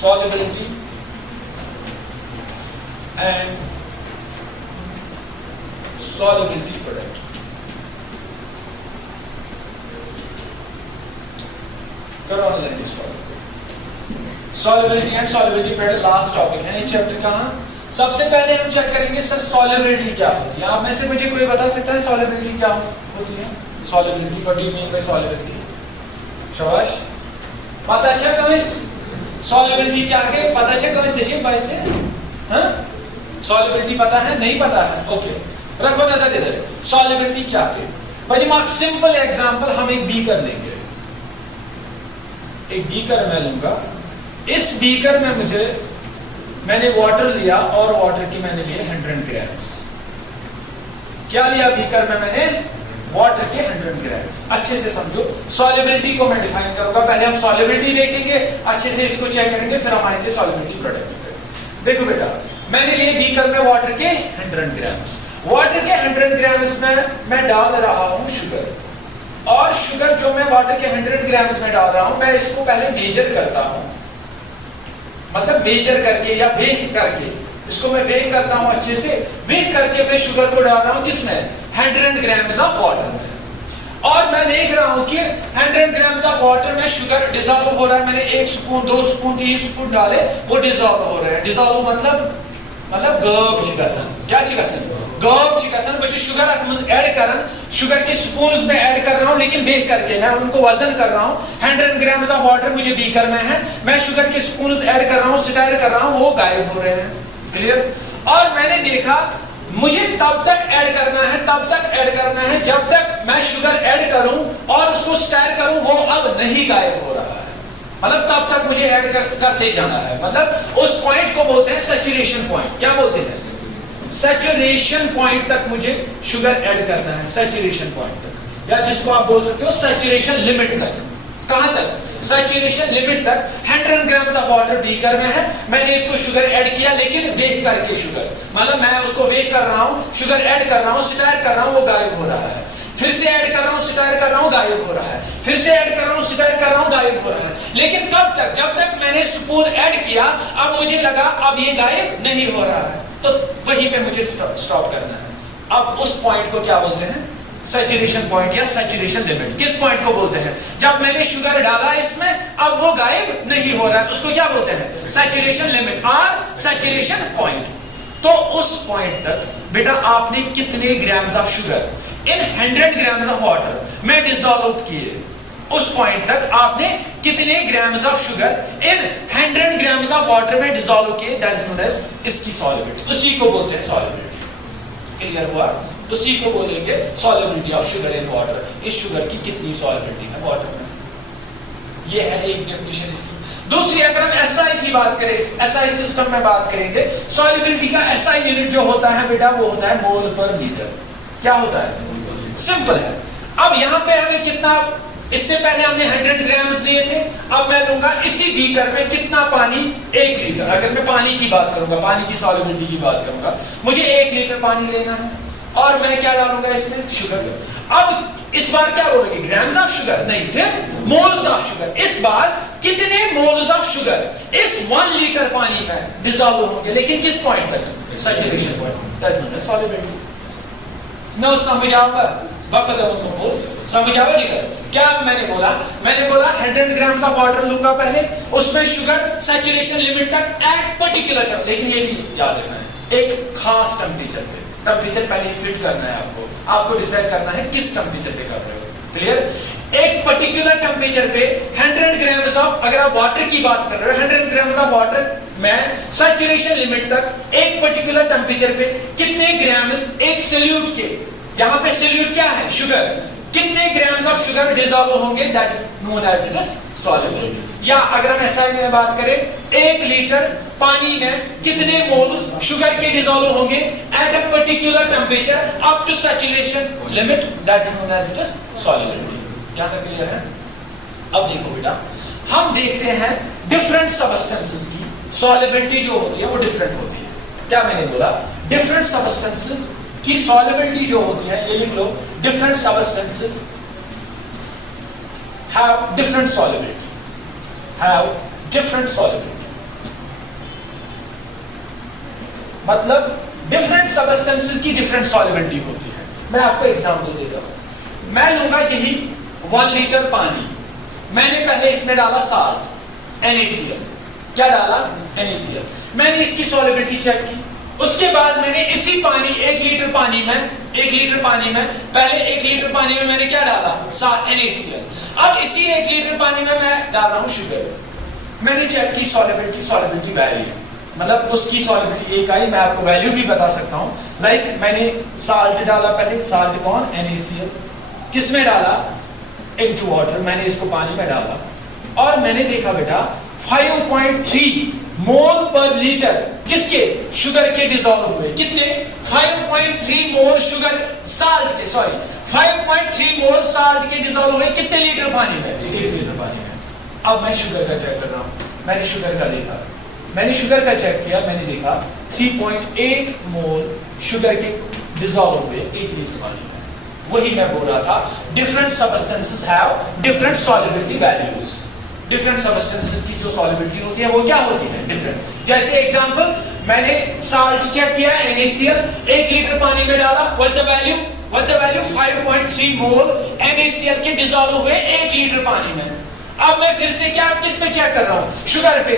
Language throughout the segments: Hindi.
solubility and solubility product. करो ऑनलाइन इसको। solubility and solubility product last topic है इस चैप्टर का। सबसे पहले हम चेक करेंगे सर solubility क्या होती है। आप में से मुझे कोई बता सकता है solubility क्या होती है? solubility, what do you mean by solubility? शाबाश। पता अच्छा कमेंस solubility क्या है? पता अच्छा कमेंस चाहिए भाई से? हाँ? solubility पता है? नहीं पता है? ओके। रखो नजर इधर। solubility क्या है? भाई मार्क सिंपल एग्जांपल हम एक बीकर लेंगे। एक बीकर मैं लूंगा। इस बीकर में मैंने वाटर लिया और वाटर की मैंने लिए 100 ग्राम्स। क्या लिया बीकर में मैंने? वाटर के 100 ग्राम्स। अच्छे से समझो, सॉल्युबिलिटी को मैं डिफाइन करूंगा। पहले हम सॉल्युबिलिटी देखेंगे, अच्छे से इसको चेक करेंगे, फिर हम आएंगे सॉल्युबिलिटी प्रोडक्ट पे। देखो बेटा, मैंने लिए बीकर में वाटर के 100 ग्राम्स। वाटर के 100 ग्राम्स में मैं डाल रहा हूं शुगर, और शुगर जो मैं वाटर के 100 ग्राम्स में डाल रहा हूं, मैं इसको पहले मेजर करता हूं, मतलब मेजर करके या वेग करके, इसको मैं वेग करता हूं अच्छे से। वेग करके मैं शुगर को डाल रहा हूं किसमें? 100 ग्राम्स ऑफ वाटर में। और मैं देख रहा हूं कि 100 ग्राम्स ऑफ वाटर में शुगर डिसॉल्व हो रहा है। मैंने 1 स्पून 2 स्पून 3 स्पून डाले, वो डिसॉल्व हो रहे हैं। डिसॉल्व मतलब गब चिकसन। क्या चिकसन? गब चिकसन। बच्चे शुगर ऐड करन, शुगर के स्पून्स में ऐड कर रहा हूं, लेकिन वेग करके मैं उनको वजन कर रहा हूं। 100 ग्राम्स ऑफ वाटर मुझे बीकर में है, मैं शुगर के स्पून्स ऐड कर रहा हूं, स्टायर कर रहा हूं, वो गायब हो रहे हैं। क्लियर? और मैंने देखा मुझे तब तक ऐड करना है जब तक मैं शुगर ऐड करूं और उसको स्टायर करूं, वो अब नहीं गायब हो रहा है। मतलब तब तक मुझे ऐड करते जाना है। मतलब उस पॉइंट को बोलते हैं सैचुरेशन पॉइंट। क्या बोलते हैं? सैचुरेशन पॉइंट तक मुझे शुगर ऐड करना है, सैचुरेशन पॉइंट तक, या जिसको आप बोल सकते हो सैचुरेशन लिमिट तक। कहां तक? सैचुरेशन लिमिट तक। 100 ग्राम ऑफ वाटर बीकर में है, मैंने इसको शुगर ऐड किया, लेकिन वेग करके शुगर, मतलब मैं उसको वेग कर रहा हूं, शुगर ऐड कर रहा हूं, स्टायर कर रहा हूं, वो गायब हो रहा है। फिर से ऐड कर रहा हूं, स्टायर कर रहा हूं, गायब हो रहा है। फिर से ऐड कर रहा हूं, स्टायर कर रहा हूं, गायब हो रहा है। लेकिन कब तक? जब तक मैंने स्पून ऐड किया, अब मुझे लगा अब ये गायब नहीं हो रहा है, तो वहीं पे मुझे स्टॉप करना है। अब उस पॉइंट को क्या बोलते हैं? सैचुरेशन पॉइंट या सैचुरेशन लिमिट। किस पॉइंट को बोलते हैं? जब मैंने शुगर डाला इसमें, अब वो गायब नहीं हो रहा है, उसको क्या बोलते हैं? सैचुरेशन लिमिट और सैचुरेशन पॉइंट। तो उस पॉइंट तक बेटा आपने कितने grams of sugar in 100 grams of water में डिसॉल्व किए, उस पॉइंट तक आपने कितने grams of sugar in 100 grams of water में डिसॉल्व किए, दैट इज नोन एज इसकी सॉल्युबिलिटी। उसी को बोलते हैं सॉल्युबिलिटी। क्लियर हुआ? उसी को बोलेंगे solubility of sugar in water. इस शुगर की कितनी सॉल्युबिलिटी है वाटर में, ये है एक डेफिनेशन इसकी। दूसरी, अगर हम एसआई की बात करें, एसआई सिस्टम में बात करेंगे, सॉल्युबिलिटी का एसआई यूनिट जो होता है बेटा, वो होता है मोल पर लीटर। क्या होता है? सिंपल है। अब यहां पे हमें कितना, इससे पहले हमने 100 ग्राम्स लिए थे, अब मैं लूंगा इसी बीकर में कितना पानी? 1 लीटर। अगर मैं पानी की बात करूंगा, पानी की सॉल्युबिलिटी की बात करूंगा, मुझे 1 लीटर पानी लेना है, और मैं क्या डालूंगा इसमें? शुगर। अब इस बार क्या बोलेंगे? ग्राम्स ऑफ शुगर नहीं, फिर मोल्स ऑफ शुगर। इस बार कितने मोल्स ऑफ शुगर इस 1 लीटर पानी में डिसॉल्व होंगे, लेकिन किस पॉइंट तक? Saturation point. That's known as solubility. ना समझ आऊंगा वक्त उनको समझ आवा जी। क्या मैंने बोला? मैंने बोला 100 ग्राम्स ऑफ वाटर लूंगा पहले, उसमें शुगर सैचुरेशन लिमिट तक एट पर्टिकुलर, लेकिन ये भी याद रखना है एक खास टेम्परेचर पे। टेम्परेचर पहले फिट करना है आपको डिसाइड करना है किस टेम्परेचर पे कर रहे हो। क्लियर? एक पर्टिकुलर टेम्परेचर पे 100 ग्राम्स ऑफ, अगर आप वाटर की बात कर रहे हो, 100 ग्राम्स ऑफ वाटर में सैचुरेशन लिमिट तक एक पर्टिकुलर टेम्परेचर पे कितने ग्राम्स एक सॉल्यूट के, यहां पे सॉल्यूट क्या है? शुगर। कितने ग्राम्स ऑफ शुगर डिसॉल्व होंगे, that is known as it is solubility. या अगर हम एसआई में बात करें, 1 लीटर पानी में कितने मोल्स शुगर के डिसॉल्व होंगे at a particular temperature up to saturation limit, that is known as it is solubility. यहां तक क्लियर है? अब देखो बेटा, हम देखते हैं डिफरेंट सब्सटेंसेस की सॉल्युबिलिटी जो होती है वो डिफरेंट होती है। क्या मैंने बोला? डिफरेंट सब्सटेंसेस की सॉल्युबिलिटी जो होती है, ये लिख लो, different substances have different solubility, have different solubility. मतलब डिफरेंट सब्सटेंसेस की डिफरेंट सॉल्युबिलिटी होती है। मैं आपको एग्जांपल देता हूं। मैं लूंगा यही 1 लीटर पानी, मैंने पहले इसमें डाला साल्ट NaCl, क्या डाला NaCl, मैंने इसकी सॉल्युबिलिटी चेक की, उसके बाद मैंने इसी पानी 1 लीटर पानी में पहले 1 लीटर पानी में मैंने क्या डाला NaCl, अब इसी 1 लीटर पानी में मैं डाल रहा हूं शुगर, मैंने चेक की सॉल्युबिलिटी वैल्यू, मतलब उसकी सॉल्युबिलिटी एक आई, मैं आपको वैल्यू भी बता सकता हूं। लाइक मैंने साल्ट डाला, पहले साल्ट कौन NaCl, किसमें डाला इनटू वाटर, मैंने इसको पानी में डाला और मैंने देखा बेटा 5.3 मोल पर लीटर किसके शुगर के डिसॉल्व हुए, कितने 5.3 मोल शुगर साल्ट के 5.3 मोल साल्ट के डिसॉल्व हुए कितने लीटर पानी में, 1 लीटर पानी में। अब मैं शुगर का चेक कर रहा हूं, मैंने शुगर का देखा, मैंने शुगर का चेक किया, मैंने देखा 3.8 मोल शुगर के डिसॉल्व हुए 1 लीटर पानी में। वही मैं बोल रहा था, different substances have different solubility values, different substances की जो सॉल्युबिलिटी होती है वो क्या होती है डिफरेंट। जैसे एग्जांपल, मैंने साल्ट चेक किया NaCl 1 लीटर पानी में डाला, what's the value 5.3 mole NaCl के डिसॉल्व हुए 1 लीटर पानी में। अब मैं फिर से क्या किस पे चेक कर रहा हूं, शुगर पे,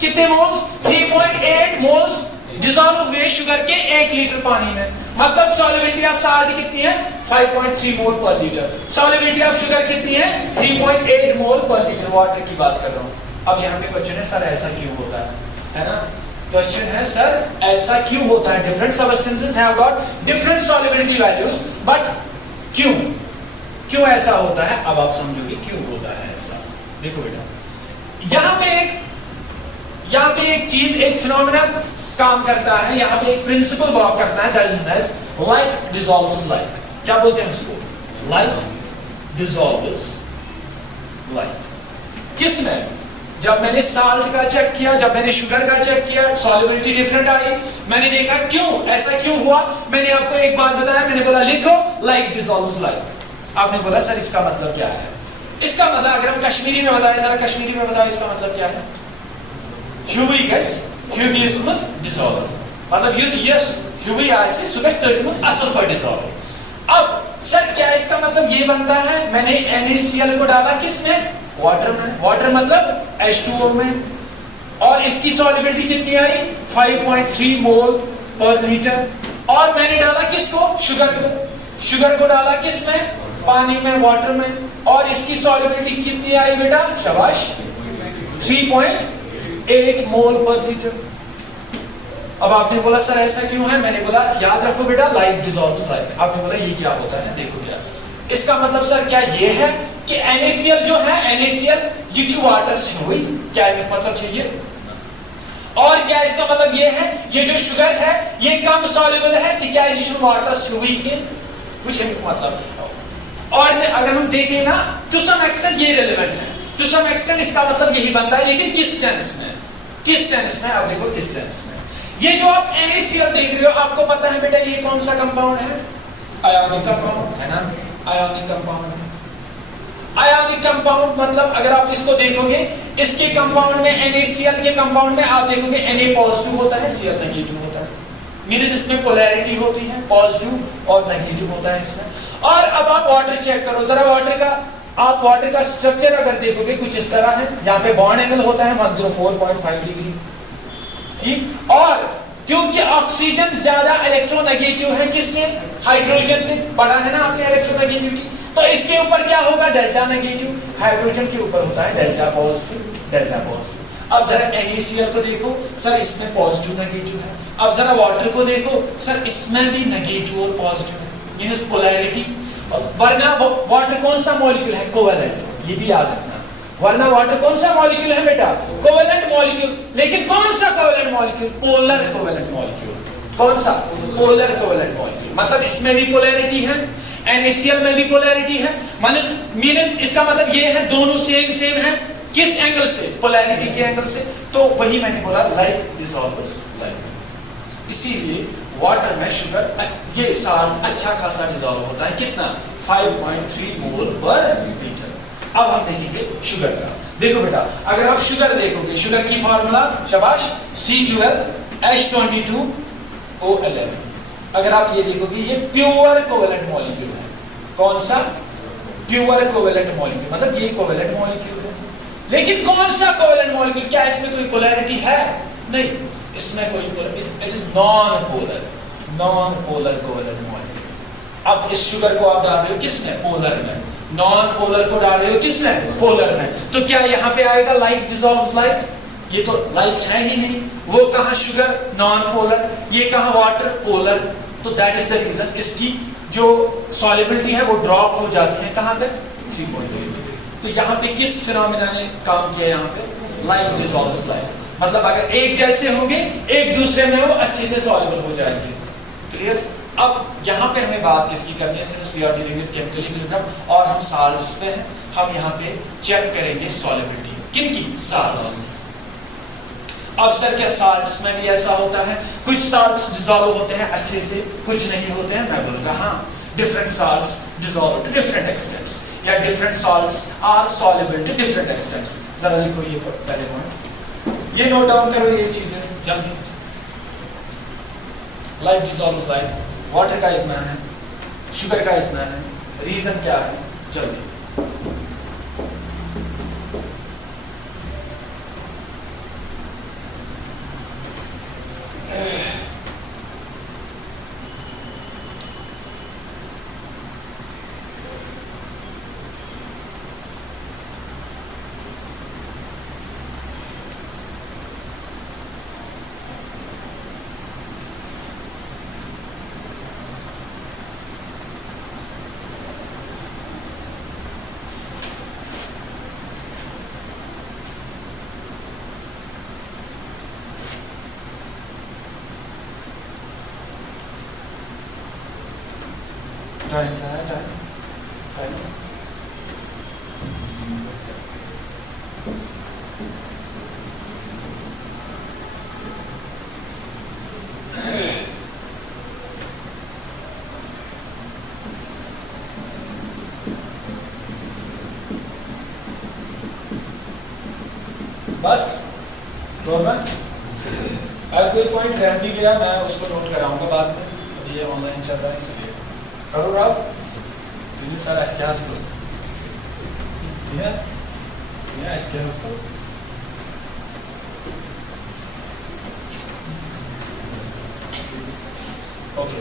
कितने मोल्स 3.8 मोल्स डिसॉल्व हुए शुगर के 1 लीटर पानी में, मतलब सॉल्युबिलिटी ऑफ साल्ट कितनी है 5.3 मोल per litre, solubility of sugar कितनी है 3.8 मोल पर लीटर, वाटर की बात कर रहा हूं। अब यहाँ पे क्वेश्चन है सर ऐसा क्यों होता है ना, क्वेश्चन है सर ऐसा क्यों होता है, different substances have got different solubility values, but क्यों ऐसा होता है, अब आप समझोगे क्यों होता है ऐसा। देखो बेटा, यहाँ पे एक चीज, एक फिनोमेना काम करता है, यहाँ पे एक प्रिंसिपल वर्क करता है, that is known as like dissolves like, क्या बोलते हैं उसको, लाइक डिसॉल्व्स लाइक। किसमें, जब मैंने साल्ट का चेक किया, जब मैंने शुगर का चेक किया, सॉल्युबिलिटी डिफरेंट आई, मैंने देखा क्यों ऐसा क्यों हुआ, मैंने आपको एक बात बताया, मैंने बोला लिखो लाइक डिसॉल्व्स लाइक। आपने बोला सर इसका मतलब क्या है, इसका मतलब अगर हम कश्मीरी में बताएं, जरा कश्मीरी में बताओ इसका मतलब क्या है, ह्यूबियसमस डिसॉल्व, मतलब ह्यूबियासिस सुगस तर्जुमस असल पर डिसॉल्व। अब सर क्या इसका मतलब ये बनता है, मैंने NaCl को डाला किसमें, वाटर में, वाटर मतलब H2O में, और इसकी सॉल्युबिलिटी कितनी आई 5.3 मोल पर लीटर, और मैंने डाला किसको, शुगर को डाला किसमें, पानी में, वाटर में, और इसकी सॉल्युबिलिटी कितनी आई बेटा, शाबाश 3.8 मोल पर लीटर। अब आपने बोला सर ऐसा क्यों है, मैंने बोला याद रखो बेटा लाइक डिसॉल्व्स लाइक। आपने बोला ये क्या होता है, देखो क्या इसका मतलब सर, क्या ये है कि NaCl जो है NaCl ये जो वाटर से हुई, क्या मतलब चाहिए, और क्या इसका मतलब ये है ये जो शुगर है ये कम सॉल्युबल है डिकैजेशन वाटर से हुई के कुछ मतलब। और अगर हम देखें ना टू सम एक्सटेंट ये रिलेवेंट है, टू सम एक्सटेंट इसका मतलब यही बनता है, लेकिन किस सेंस में, अब देखो किस सेंस में। ये जो आप NaCl देख रहे हो, आपको पता है बेटा ये कौन सा कंपाउंड है, आयोनिक कंपाउंड है ना, आयोनिक कंपाउंड है। आयोनिक कंपाउंड मतलब अगर आप इसको देखोगे, इसके कंपाउंड में NaCl के कंपाउंड में आप देखोगे Na पॉजिटिव होता है, Cl नेगेटिव होता है, मींस इसमें पोलैरिटी होती है, पॉजिटिव और नेगेटिव होता है इसमें। और अब आप वाटर चेक करो जरा, वाटर का स्ट्रक्चर अगर देखोगे कुछ इस तरह है, यहाँ पे बॉन्ड एंगल होता है 104.5 डिग्री, ठीक, और क्योंकि ऑक्सीजन ज्यादा इलेक्ट्रोनेगेटिव है किससे, हाइड्रोजन से, बड़ा है ना आपसे इलेक्ट्रोनेगेटिविटी, तो इसके ऊपर क्या होगा डेल्टा नेगेटिव, हाइड्रोजन के ऊपर होता है डेल्टा पॉजिटिव। अब जरा NaCl को देखो सर, इसमें पॉजिटिव नेगेटिव है, अब जरा वाटर को देखो सर, इसमें भी नेगेटिव और पॉजिटिव है, मींस पोलैरिटी। वरना वाटर कौन सा मॉलिक्यूल है, कोवेलेंट, ये भी याद रखना, वरना वाटर कौन सा मॉलिक्यूल है बेटा, कोवेलेंट मॉलिक्यूल, लेकिन कौन सा covalent molecule, polar covalent molecule, कौन सा, पोलर कोवेलेंट मॉलिक्यूल, मतलब इसमें भी पोलैरिटी है, NaCl में भी पोलैरिटी है, मींस इसका मतलब ये है दोनों सेम है, किस एंगल से, पोलैरिटी के एंगल से। तो वही मैंने बोला लाइक डिसॉल्व्स लाइक। इसीलिए वाटर में शुगर, ये साल्ट अच्छा खासा डिसॉल्व होता है, कितना 5.3 मोल पर लीटर। अब हम देखेंगे शुगर का। देखो बेटा, अगर आप शुगर देखोगे, शुगर की फार्मूला शाबाश C12 H22O11। अगर आप ये देखोगे ये प्योर कोवेलेंट मॉलिक्यूल है। कौन सा? प्योर कोवेलेंट मॉलिक्यूल, मतलब ये कोवेलेंट मॉलिक्यूल है। लेकिन कौन सा कोवेलेंट मॉलिक्यूल? क्या इसमें कोई पोलैरिटी है? नहीं, इसमें कोई it is non polar covalent molecule. अब इस शुगर को आप डाल रहे हो किसमें? पोलर में। नॉन पोलर को डाल रहे हो किसमें? पोलर में। तो क्या यहाँ पे आएगा लाइक डिसॉल्व्स लाइक? ये तो लाइक है ही नहीं। वो कहाँ शुगर? Non polar. ये कहाँ वाटर? पोलर। तो दैट इज द रीजन इसकी जो सॉल्युबिलिटी है वो ड्रॉप हो जाती है कहाँ तक? 3.8। तो यहाँ पे किस फिनोमेना ने काम किया? यहाँ पे लाइक डिसॉल्व्स लाइक, मतलब अगर एक जैसे होंगे एक दूसरे में वो अच्छे से सॉल्युबल हो जाएंगे। क्लियर? अब यहाँ पे हमें बात किसकी करनी है? Since we are dealing with chemical equilibrium और हम साल्ट्स पे हैं, हम यहाँ पे चेक करेंगे सॉल्युबिलिटी किनकी? साल्ट्स। अब सर क्या साल्ट्स में भी ऐसा होता है? कुछ साल्ट्स डिसॉल्व होते हैं अच्छे से, कुछ नहीं होते हैं। मैं बोलूँगा हाँ, different salts dissolve to different extents, या different salts are soluble to different extents. जरा लिखो ये पहले पॉइंट, ये नोट डाउन करो ये चीजें जल्दी। लाइक डिसॉल्व्स लाइक, वाटर का इतना है, शुगर का इतना है, रीजन क्या है? जल्दी। बस अगर कोई पॉइंट रह भी गया मैं उसको नोट कराऊंगा बाद में। ये ऑनलाइन चल रहा है इसलिए करो आप सारा इतिहास करो, इतिहास करो। ओके,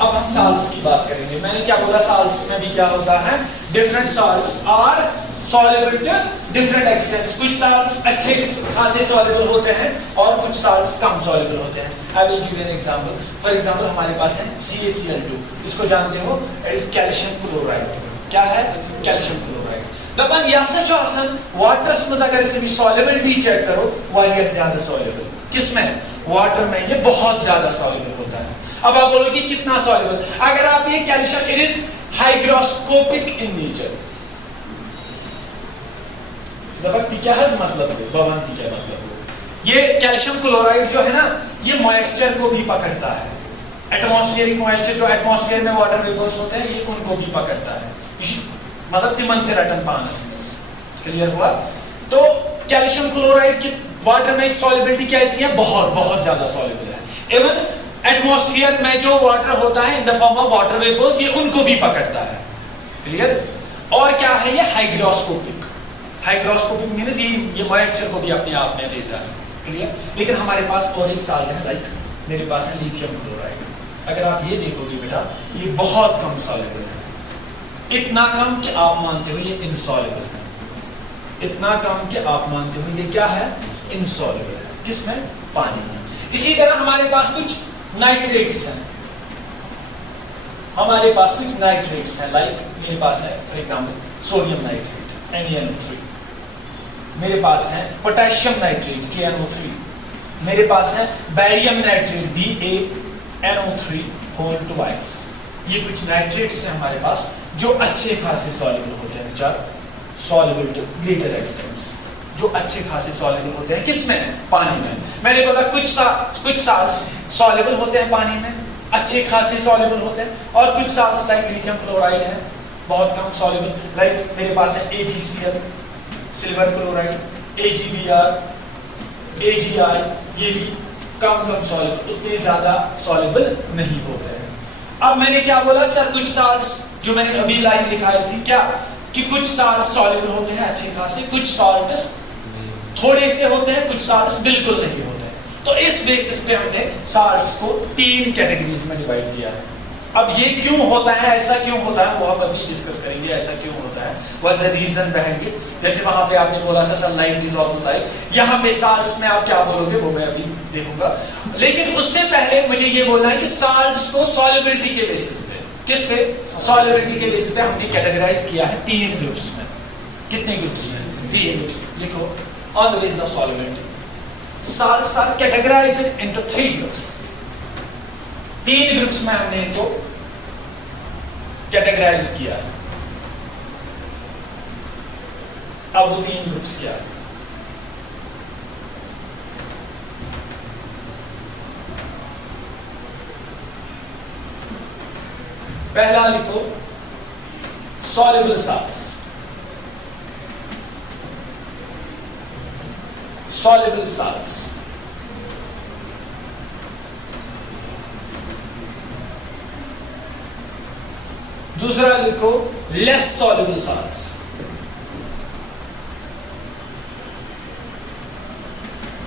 अब हम साल्ट्स की बात करेंगे। मैंने क्या बोला? साल्ट्स में भी क्या होता है? Different salts are soluble to different extents. कुछ साल्ट्स अच्छे खासे सॉल्युबल होते हैं और कुछ साल्ट्स कम सॉल्युबल होते हैं। I will give an example. For example हमारे पास है CaCl2, इसको जानते हो? It is calcium chloride. क्या है? Calcium chloride. दबन यासच आसन वाटर्स में अगर इसकी सॉल्युबिलिटी चेक करो, वायर ज्यादा सॉल्युबल किसमें? वाटर में ये बहुत ज्यादा सॉल्युबल होता है। अब आप बोलोगे कितना सॉल्युबल? अगर आप ये calcium, it is hygroscopic in nature. भक्ति क्या है मतलब? भवंती क्या मतलब? ये कैल्शियम क्लोराइड जो है ना, ये मॉइस्चर को भी पकड़ता है। एटमॉस्फेरिक मॉइस्चर जो एटमॉस्फेयर में वाटर वेपर्स होते हैं, ये उनको भी पकड़ता है। मतलब तिमंत रटन पानस में। क्लियर हुआ? तो कैल्शियम क्लोराइड की वाटर में सॉल्युबिलिटी कैसी है? बहुत बहुत ज्यादा सॉल्युबल है। इवन एटमॉस्फेयर में जो वाटर होता है in the form of water vapours, ये उनको भी पकड़ता है। क्लियर? और क्या है? ये हाइग्रोस्कोपिक। हाइग्रोस्कोपिक मींस ये मॉइस्चर को भी अपने आप में लेता है। क्लियर? लेकिन हमारे पास और एक साल्ट है, लाइक मेरे पास है लिथियम क्लोराइड। अगर आप ये देखोगे बेटा, ये बहुत कम सॉल्युबल है। इतना कम कि आप मानते हो ये इनसॉल्युबल है। इतना कम कि आप मानते हो ये क्या है? इनसॉल्युबल है। किसमें? पानी में। इसी तरह हमारे पास कुछ नाइट्रेट्स हैं। हमारे पास कुछ नाइट्रेट्स हैं, लाइक मेरे पास है for example sodium nitrate NaNO3। मेरे पास है पोटेशियम नाइट्रेट KNO3। मेरे पास है बैरियम नाइट्रेट BaNO3 ये कुछ नाइट्रेट्स हैं हमारे पास जो अच्छे खासे सॉल्युबल होते हैं, which are soluble to greater extents, जो अच्छे खासे सॉल्युबल होते हैं। किसमें? पानी में। मैंने बोला कुछ साल्ट्स सॉल्युबल होते हैं पानी में, अच्छे खासे सॉल्युबल होते हैं, और कुछ साल्ट्स लाइक लिथियम क्लोराइड है बहुत कम सॉल्युबल। लाइक मेरे पास है AgCl silver chloride, AgBr, AgI, ये भी कम सॉल्युबल, उतने ज्यादा सॉल्युबल नहीं होते हैं। अब मैंने क्या बोला सर, कुछ साल्ट्स, जो मैंने अभी लाइन लिखाई थी क्या, कि कुछ साल्ट्स सॉल्युबल होते हैं अच्छे खासे, कुछ साल्ट्स थोड़े से होते हैं, कुछ साल्ट्स बिल्कुल नहीं होते हैं। तो इस बेसिस पे हमने साल्ट्स को 3 कैटेगरीज में डिवाइड किया है। अब ये क्यों होता है, ऐसा क्यों होता है, वो हम अभी डिस्कस करेंगे, ऐसा क्यों होता है, what the reason behind it. जैसे वहां पे आपने बोला था सर लाइक डिसॉल्व लाइक, यहाँ पे साल्ट्स में आप क्या बोलोगे वो मैं अभी देखूंगा। लेकिन उससे पहले मुझे ये बोलना है कि साल्ट्स को सॉल्युबिलिटी के बेसिस पे, किस पे, सॉल्युबिलिटी के बेसिस पे हमने कैटेगराइज किया है 3 ग्रुप्स में। कितने ग्रुप्स में? 3 ग्रुप्स। लिखो, on the basis of solubility salts are categorized into 3 groups। 3 groups में हमने इनको कैटेगराइज किया है। अब वो 3 ग्रुप्स क्या है? पहला लिखो soluble salts, soluble salts। दूसरा लिखो less soluble salts।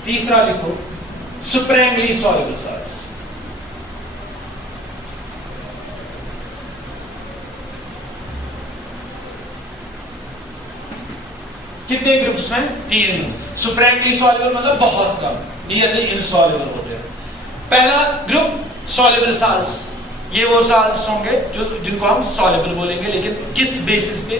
तीसरा लिखो supremely soluble salts। कितने ग्रुप्स में? 3। सुप्रेमली सॉल्युबल मतलब बहुत कम, नियरली इनसॉल्युबल होते हैं। पहला ग्रुप सॉल्युबल साल्ट्स, ये वो साल्ट्स होंगे जो जिनको हम सॉल्युबल बोलेंगे, लेकिन किस बेसिस पे?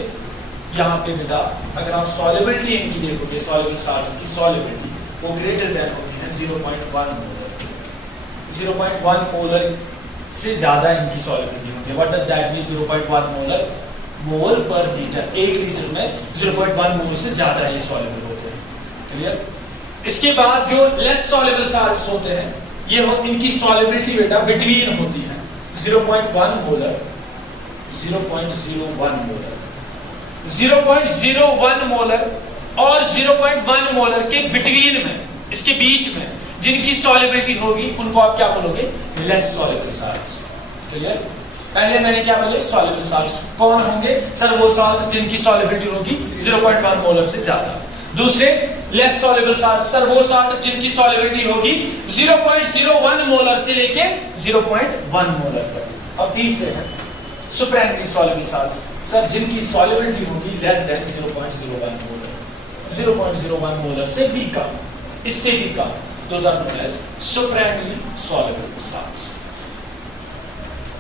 यहाँ पे बेटा अगर आप सॉल्युबिलिटी इनकी देखोगे, सॉल्युबल साल्ट्स की सॉल्युबिलिटी वो ग्रेटर देन होती है 0.1 मोलर। 0.1 मोलर से ज्यादा इनकी सॉल्युबिलिटी होती है। What does that mean? 0.1 molar mole per litre, 1 litre में 0.1 मोल से ज्यादा ये सॉल्युबल होते हैं। क्लियर? इसके बाद जो लेस सॉल्युबल साल्ट्स होते हैं, ये हो, इनकी सॉल्युबिलिटी बेटा बिटवीन होती है 0.1 मोलर, 0.01 मोलर, 0.01 मोलर और 0.1 मोलर के बिटवीन में, इसके बीच में जिनकी सॉल्युबिलिटी होगी उनको आप क्या बोलोगे? Less soluble salts. क्लियर? पहले मैंने क्या बोले? सॉल्युबल साल्ट्स कौन होंगे सर? वो साल्ट्स जिनकी सॉल्युबिलिटी होगी 0.1 मोलर से ज्यादा। दूसरे लेस सॉल्युबल साल्ट्स, सर वो साल्ट जिनकी सॉल्युबिलिटी होगी 0.01 मोलर से लेके 0.1 मोलर तक। अब तीसरे हैं सुप्रेमली सॉल्युबल साल्ट्स, सर जिनकी सॉल्युबिलिटी होगी लेस देन 0.01 मोलर, 0.01 मोलर से भी कम, इससे भी कम। Those are known as supremely soluble salts।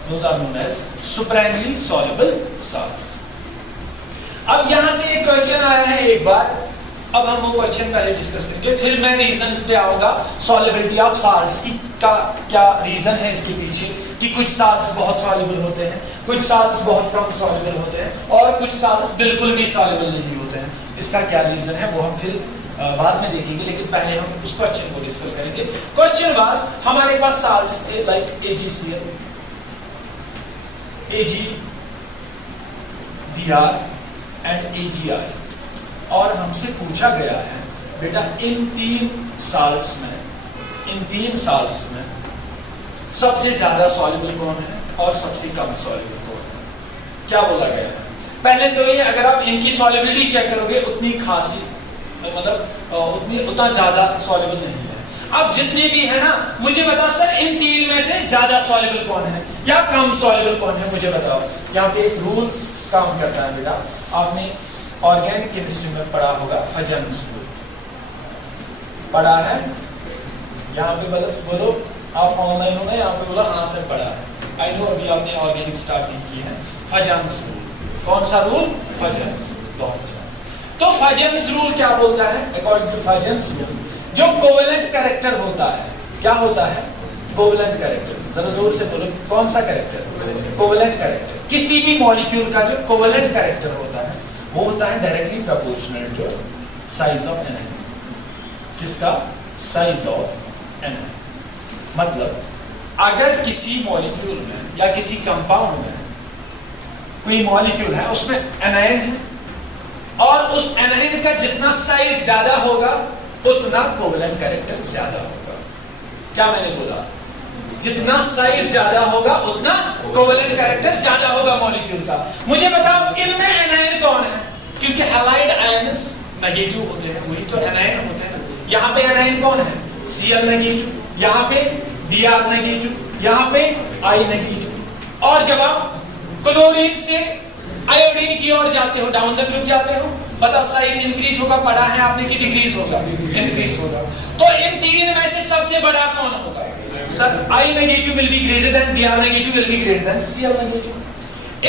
Those are known as supremely soluble salts। अब यहां से एक क्वेश्चन आया है एक बार, अब हम वो क्वेश्चन पहले डिस्कस करेंगे, फिर मैं रीजंस पे आऊंगा सॉल्युबिलिटी ऑफ साल्ट्स की, का क्या रीजन है इसके पीछे, कि कुछ साल्ट्स बहुत सॉल्युबल होते हैं, कुछ साल्ट्स बहुत कम सॉल्युबल होते हैं, और कुछ साल्ट्स बिल्कुल भी सॉल्युबल नहीं होते हैं। इसका क्या रीजन है वो हम फिर बाद में देखेंगे, लेकिन पहले हम उस क्वेश्चन को डिस्कस करेंगे। क्वेश्चन वाज, हमारे पास साल्ट्स थे like AgCl, AgBr and AgI, और हमसे पूछा गया है बेटा इन 3 साल्ट्स में सबसे ज्यादा सॉल्युबल कौन है और सबसे कम सॉल्युबल कौन है? क्या बोला गया है? पहले तो ये, अगर आप इनकी सॉल्युबिलिटी चेक करोगे उतनी खासी, मतलब उतना ज्यादा सॉल्युबल नहीं है। अब जितने भी है ना, मुझे बताओ सर इन 3 में से ज्यादा सॉल्युबल कौन है या कम सॉल्युबल कौन है, मुझे बताओ। यहाँ पे एक रूल काम करता है बेटा, आपने ऑर्गेनिक केमिस्ट्री में पढ़ा होगा, फजन्स रूल पढ़ा है। यहाँ पे बोलो आप ऑनलाइन हो ना, यहाँ पे बोला हाँ सर पढ़ा है। आई नो अभी आपने ऑर्गेनिक स्टार्ट नहीं की है। फजन्स रूल, कौन सा रूल? फजन्स रूल। बहुत अच्छा। तो फजन्स रूल क्या बोलता है? अकॉर्डिंग टू फजन्स रूल, जो कोवेलेंट कैरेक्टर होता है, क्या होता है? Covalent character. जरा जोर से बोलो, कौन सा कैरेक्टर? Covalent character. किसी भी मॉलिक्यूल का जो कोवेलेंट कैरेक्टर होता है वो होता है directly proportional to size of NI. किसका? Size of NI. मतलब अगर किसी मॉलिक्यूल में या किसी कंपाउंड में कोई मॉलिक्यूल है, उसमें एनायन है और उस एनाइन का जितना साइज ज्यादा होगा उतना कोवेलेंट कैरेक्टर ज्यादा होगा। क्या मैंने बोला? जितना साइज ज्यादा होगा उतना कोवेलेंट कैरेक्टर ज्यादा होगा मॉलिक्यूल का। मुझे बताओ इनमें एनाइन कौन है? क्योंकि हैलाइड आयन्स नेगेटिव होते हैं, वही तो एनाइन होते हैं ना। यहाँ पे एनाइन कौन है? Cl नेगेटिव, यहाँ पे Br नेगेटिव, यहाँ पे I नेगेटिव। और जब आप क्लोरीन से आयोडीन की ओर जाते हो, डाउन द ग्रुप जाते हो, बताओ साइज इंक्रीज होगा, बड़ा है आपने कि डिक्रीज होगा? इंक्रीज होगा। तो इन तीन में से सबसे बड़ा कौन होगा? Sir I negative will be greater than Br negative will be greater than Cl negative.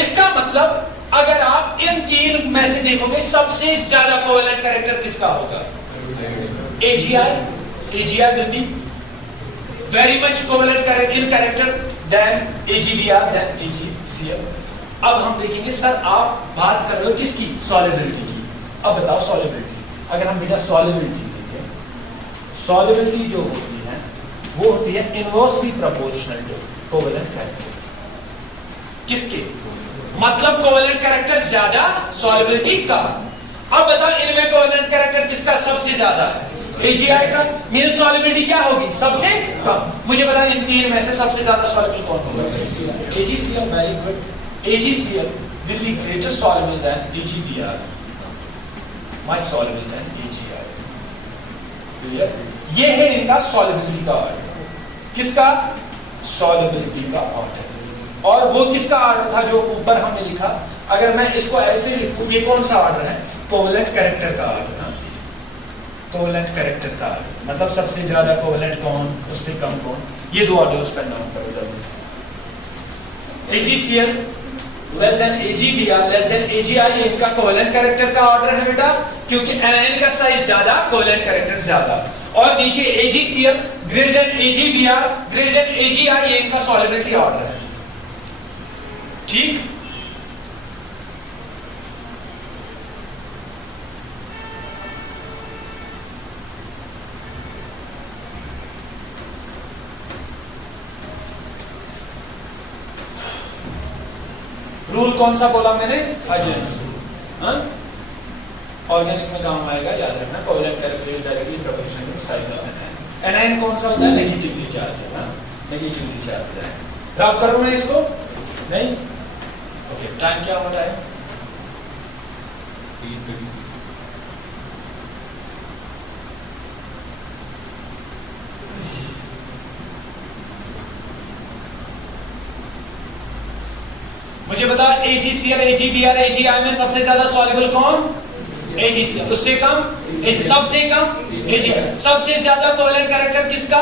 इसका मतलब अगर आप इन तीन में से देखोगे सबसे ज्यादा कोवेलेंट कैरेक्टर किसका होगा? AgI। AgI will be very much covalent in character than AgBr than AgCl। अब हम देखेंगे सर आप बात कर रहे हो किसकी? सॉल्युबिलिटी की। अब बताओ सॉल्युबिलिटी, अगर हम बेटा सॉल्युबिलिटी देखें, सॉल्युबिलिटी जो होती है वो होती है inversely proportional to covalent character. किसके? मतलब कोवेलेंट कैरेक्टर ज्यादा, सॉल्युबिलिटी कम। अब बताओ इनमें कोवेलेंट कैरेक्टर किसका सबसे ज्यादा है? AgI का। मींस सॉल्युबिलिटी क्या होगी? सबसे कम। मुझे बता इन तीन में से सबसे ज्यादा सॉल्युबल कौन होगा? AgCl। Very good. AgCl will be greater soluble than AgBr, much soluble than AgI। Clear? ये है इनका सॉल्युबिलिटी का ऑर्डर। किसका? सॉल्युबिलिटी का ऑर्डर। और वो किसका ऑर्डर था जो ऊपर हमने लिखा? अगर मैं इसको ऐसे लिखूं, ये कौन सा ऑर्डर है? कोवेलेंट कैरेक्टर का ऑर्डर। कोवेलेंट कैरेक्टर का मतलब सबसे ज्यादा कोवेलेंट कौन, उससे कम कौन, ये दो ऑर्डर्स पर नाम करो जब। AgCl less than AgBr less than AgI, ये इनका कोवेलेंट कैरेक्टर का ऑर्डर है बेटा, क्योंकि एनाइन का साइज ज्यादा, कोवेलेंट कैरेक्टर ज्यादा। और नीचे AgCl greater than AgBr greater than AgI, ये इनका सॉल्युबिलिटी ऑर्डर है। ठीक? रूल कौन सा बोला मैंने? हजन्स। ऑर्गेनिक में काम आएगा, याद रखना। Covalent character is directly proportional to size of anion. Anion कौन सा होता है? नेगेटिवली चार्ज है ना, नेगेटिवली चार्ज है। रब करूं मैं इसको? नहीं। ओके, टाइम क्या हो रहा है? मुझे बता AgCl, AgBr, AgI में सबसे ज्यादा सॉल्युबल कौन? AgCl। उससे कम? सबसे कम AgI। सबसे ज्यादा कोवेलेंट कैरेक्टर किसका?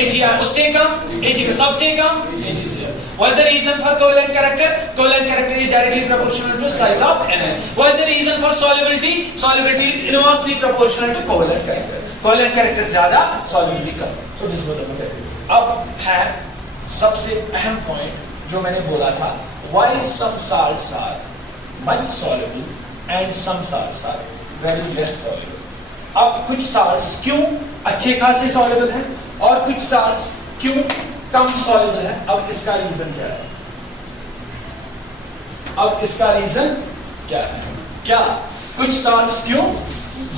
AgI। उससे कम? AgI। सबसे कम? AgCl। What is the reason for covalent character? Covalent character is directly proportional to size of anion. What is the reason for solubility? Solubility is inversely proportional to covalent character. Covalent character ज्यादा, solubility come. So this was the अब है सबसे अहम पॉइंट जो मैंने बोला था, why some salts are much soluble and some salts are very less soluble। अब कुछ salts क्यों अच्छे खासे soluble हैं और कुछ salts क्यों कम soluble है? अब इसका रीजन क्या है? अब इसका रीजन क्या है? क्या कुछ salts क्यों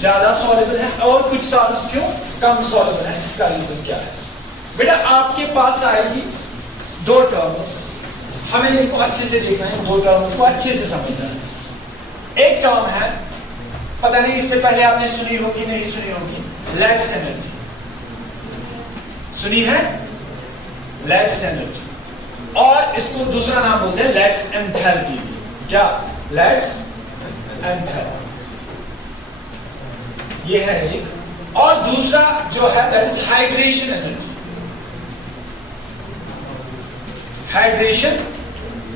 ज्यादा soluble है और कुछ salts क्यों कम soluble है? इसका रीजन क्या है? बेटा आपके पास आएगी दो टर्म्स, हमें इनको अच्छे से देखना है, दो टर्म्स को अच्छे से समझना है। एक टर्म है, पता नहीं इससे पहले आपने सुनी होगी नहीं सुनी होगी, लैक्स एनर्जी। सुनी है? लैक्स एनर्जी। और इसको दूसरा नाम बोलते हैं लैक्स एंथैल्पी। क्या? लैक्स एंथैल्पी। ये है एक। और दूसरा जो है that is hydration energy. Hydration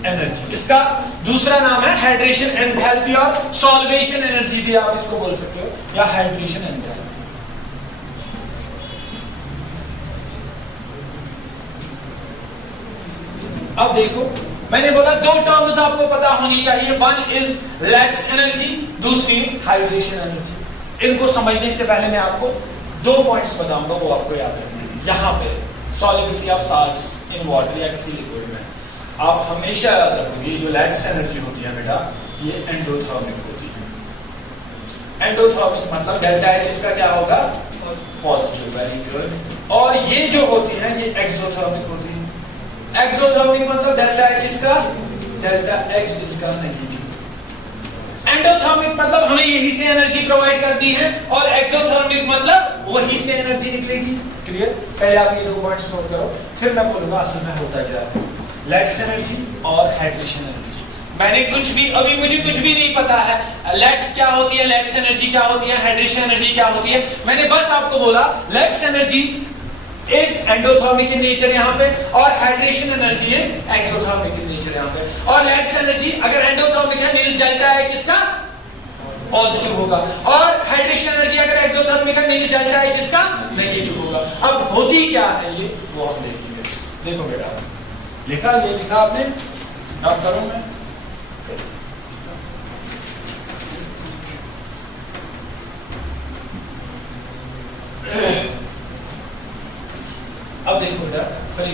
energy, इसका दूसरा नाम है हाइड्रेशन एंथैल्पी और सॉल्वेशन एनर्जी भी आप इसको बोल सकते हो, या हाइड्रेशन एंथैल्पी। अब देखो मैंने बोला दो टर्म्स आपको पता होनी चाहिए, वन इज लैक्स एनर्जी, दूसरी इज हाइड्रेशन एनर्जी। इनको समझने से पहले मैं आपको दो पॉइंट्स बताऊंगा, वो आपको याद रखना है। यहां पे solubility of salts in water या किसी लिक्विड में आप हमेशा याद रखोगे जो लैक्स एनर्जी होती है बेटा, ये एंडोथर्मिक होती है। एंडोथर्मिक मतलब डेल्टा एच इसका क्या होगा, पॉजिटिव, वेरी गुड। और ये जो होती है ये एक्सोथर्मिक होती है। एक्सोथर्मिक मतलब डेल्टा एच इसका, डेल्टा एच इसका नेगेटिव। एंडोथर्मिक मतलब हमें यही से एनर्जी प्रोवाइड करनी है और एक्सोथर्मिक मतलब वही से एनर्जी निकलेगी। क्लियर? पहले आप ये 2 पॉइंट्स नोट करो, फिर मैं बोलूंगा असल में होता क्या है। लेट्स एनर्जी और हाइड्रेशन एनर्जी। मैंने अभी मुझे कुछ भी नहीं पता है लेट्स क्या होती है, लेट्स एनर्जी क्या होती है, हाइड्रेशन एनर्जी क्या होती है। मैंने बस आपको बोला let's energy is endothermic in nature यहाँ पे और hydration energy is exothermic in nature यहाँ पे। और लेट्स एनर्जी अगर एंडोथर्मिक है मींस डेल्टा एच इसका पॉजिटिव होगा और हाइड्रेशन एनर्जी अगर एक्सोथर्मिक है मींस डेल्टा एच इसका नेगेटिव होगा। अब होती क्या है ये वो हम देखेंगे। देखो बेटा, लिखा, ये लिखा आपने, नोट करो। मैं अब देखो बेटा, फॉर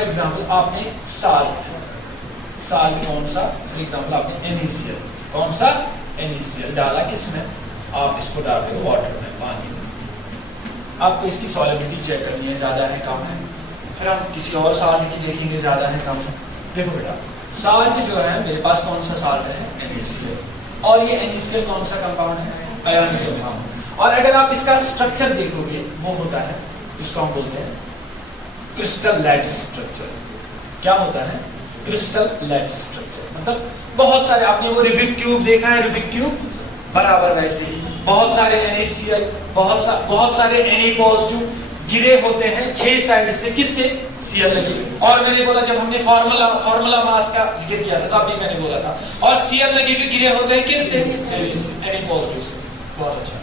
एग्जाम्पल आपने साल कौन सा, फॉर एग्जाम्पल आपने NaCl, कौन सा NaCl डाला, किसमें, आप इसको डालते हो वाटर में, पानी में। आपको इसकी सॉलिबिलिटी चेक करनी है, ज्यादा है कम है, फिर हम किसी और साल्ट की देखेंगे ज्यादा है कम है। देखो बेटा, साल्ट जो है मेरे पास कौन सा साल्ट है, NaCl, और ये NaCl कौन सा कंपाउंड है, आयोनिक कंपाउंड। और अगर आप इसका स्ट्रक्चर देखोगे वो होता है, इसको हम बोलते हैं क्रिस्टल लेड स्ट्रक्चर। क्या होता है, क्रिस्टल लेड स्ट्रक्चर। मतलब बहुत सारे, आपने वो रूबिक क्यूब देखा है, रूबिक क्यूब बराबर वैसे ही बहुत सारे NaCl, बहुत सारे Na पॉजिटिव गिरे होते हैं 6 साइड से, किससे, Cl लगी। और मैंने बोला जब हमने फार्मूला मास का जिक्र किया था तब भी मैंने बोला था, और Cl लगी भी गिरे होते हैं किससे, Na पॉजिटिव से। बहुत अच्छा।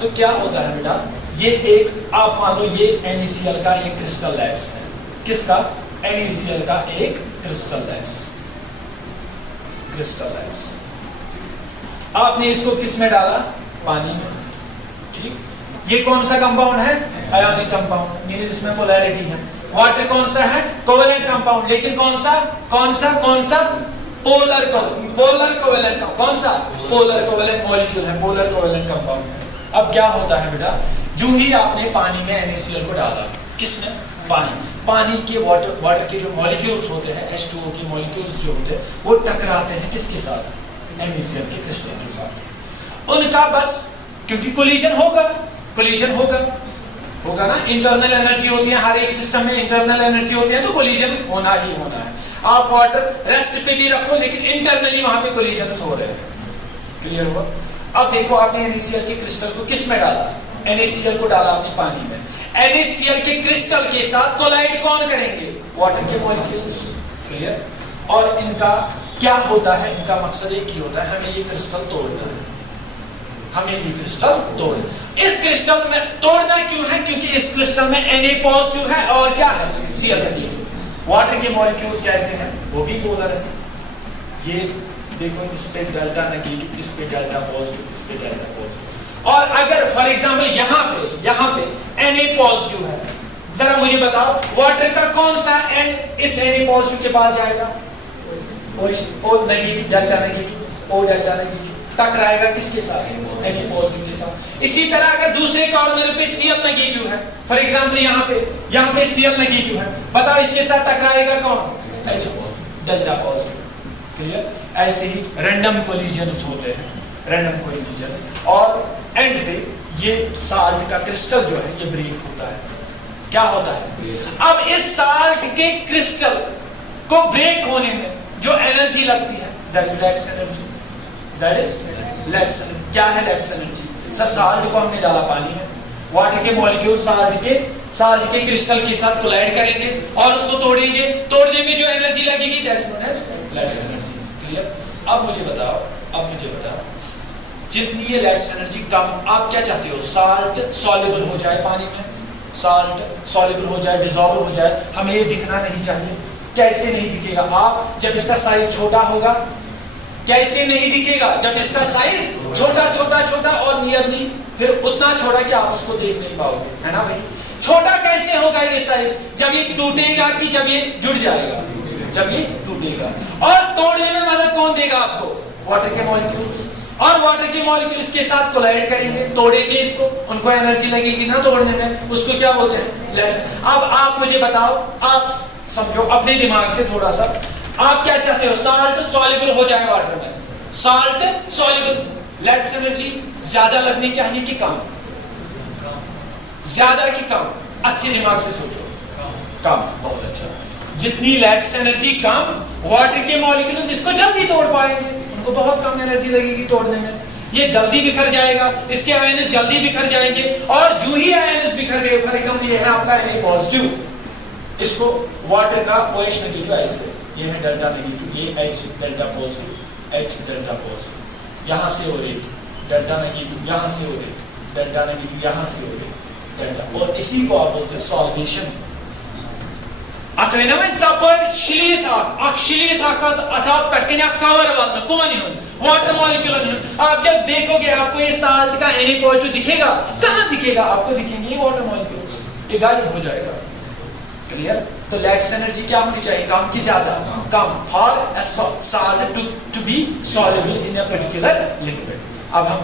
तो क्या होता है बेटा, ये एक, आप मान लो ये NaCl का एक क्रिस्टल लेड्स है, किसका, NaCl का एक क्रिस्टल लेड्स। आपने इसको किस में डाला, पानी में, ठीक। ये कौन सा कंपाउंड है, आयोनिक कंपाउंड, मींस इसमें पोलैरिटी है। वाटर कौन सा है, कोवेलेंट कंपाउंड, लेकिन कौन सा पोलर कोवेलेंट, कौन सा पोलर कोवेलेंट मॉलिक्यूल है, पोलर कोवेलेंट कंपाउंड है। अब क्या होता है बेटा, जो ही आपने पानी में NaCl को डाला, किसमें, पानी के वाटर के जो मॉलिक्यूल्स होते हैं, H2O के मॉलिक्यूल्स जो होते हैं, वो टकराते हैं किसके साथ, NaCl के क्रिस्टल के साथ। उनका बस, क्योंकि कोलिजन होगा ना, इंटरनल एनर्जी होती है, हर एक सिस्टम में इंटरनल एनर्जी होती है, तो कोलिजन होना ही होना है। आप वाटर रेस्ट पे भी रखो लेकिन इंटरनली वहां पे कोलिजन हो रहे हैं। क्लियर हुआ? अब देखो, आपने NaCl के क्रिस्टल को किस में डाला, NaCl को डाला आपने पानी में। NaCl के क्रिस्टल के साथ कोलाइड कौन करेंगे, वाटर के मॉलिक्यूल्स। क्लियर? और इनका क्या होता है, इनका मकसद एक ही होता है, हमें ये क्रिस्टल तोड़ना है, इस क्रिस्टल में तोड़ना क्यों है, क्योंकि इस क्रिस्टल में Na पॉजिटिव है और क्या है, Cl नेगेटिव। वाटर के मॉलिक्यूल्स कैसे हैं, वो भी पोलर है। ये देखो, इस पे डेल्टा नेगेटिव, इस पे डेल्टा पॉजिटिव, इस पे डेल्टा पॉजिटिव। और अगर फॉर एग्जांपल यहाँ पे Na पॉजिटिव है, जरा मुझे बताओ वाटर का कौन सा एंड इस Na पॉजिटिव के पास जाएगा, O negative, delta negative, O delta negative, टकराएगा किसके साथ, Na पॉजिटिव के साथ। इसी तरह अगर दूसरे कॉर्नर पे Cl नेगेटिव है, फॉर एग्जांपल यहाँ पे Cl नेगेटिव है, बताओ इसके साथ टकराएगा कौन, H डेल्टा पॉजिटिव। क्लियर? ऐसे ही रैंडम कोलिजन्स होते हैं, रैंडम कोलिजन्स, और एंड पे ये साल्ट का क्रिस्टल जो है ये ब्रेक होता है। क्या होता है, अब इस साल्ट के क्रिस्टल को ब्रेक होने में जो एनर्जी लगती है, दैट इज लेट्स एनर्जी। क्या है लेट्स एनर्जी? सर, साल्ट को हमने डाला पानी में, वाटर के मॉलिक्यूल साल्ट के क्रिस्टल के साथ कोलाइड करेंगे और उसको तोड़ेंगे, तोड़ने में जो एनर्जी लगेगी that is known as lattice energy. Clear? अब मुझे बताओ जितनी ये लेट्स एनर्जी कम, आप क्या चाहते हो, साल्ट सॉल्युबल हो जाए पानी में, साल्ट सॉल्युबल हो जाए, डिसॉल्व हो जाए, हमें ये दिखना नहीं चाहिए। कैसे नहीं दिखेगा, आप जब इसका साइज छोटा होगा, कैसे नहीं दिखेगा, जब इसका साइज छोटा और नियरली फिर उतना छोटा कि आप उसको देख नहीं पाओगे, है ना भाई। छोटा कैसे होगा ये साइज, जब ये टूटेगा कि जब ये जुड़ जाएगा, जब ये टूटेगा। और तोड़ने में मदद कौन देगा आपको, वाटर के मॉलिक्यूल्स। और वाटर के मॉलिक्यूल इसके साथ कोलाइड करेंगे, तोड़ेंगे इसको, उनको एनर्जी लगेगी ना तोड़ने में, उसको क्या बोलते हैं? लेट्स। अब आप मुझे बताओ, आप समझो अपने दिमाग से थोड़ा सा, आप क्या चाहते हो? साल्ट सॉल्युबल हो जाए वाटर में, साल्ट सॉल्युबल, लेट्स एनर्जी ज्यादा लगनी चाहिए कि कम? ज्यादा कि कम? अच्छे दिमाग से सोचो, कम। बहुत अच्छा। जितनी लेट्स एनर्जी कम, वाटर के मॉलिक्यूल्स इसको जल्दी तोड़ पाएंगे, उनको बहुत कम एनर्जी लगेगी तोड़ने में, ये जल्दी बिखर जाएगा, इसके आयन जल्दी बिखर जाएंगे, और जो ही आयन बिखर गए, फॉर एग्जांपल ये है आपका Na पॉजिटिव, इसको वाटर का OH नेगेटिव ऐसे, ये है डेल्टा नेगेटिव, ये H delta positive, H delta positive, यहां से और एक डेल्टा नेगेटिव, यहां से और एक डेल्टा नेगेटिव, यहां से और एक डेल्टा, और इसी को आप बोलते हैं solvation. At önemli zapar şiliği tak, akşiliği takat atak पटकने कवर वाल में कुमा नहीं हो, वाटर मॉलिक्यूल नहीं हो। आप जब देखोगे आपको ये साल्ट का Na पॉजिटिव दिखेगा, कहाँ दिखेगा? आपको दिखेंगे ये वाटर मॉलिक्यूल्स, ये गायब हो जाएगा। क्लियर? तो लेट्स एनर्जी क्या होनी चाहिए? कम की ज्यादा? कम, for a salt to be soluble in a particular liquid। अब हम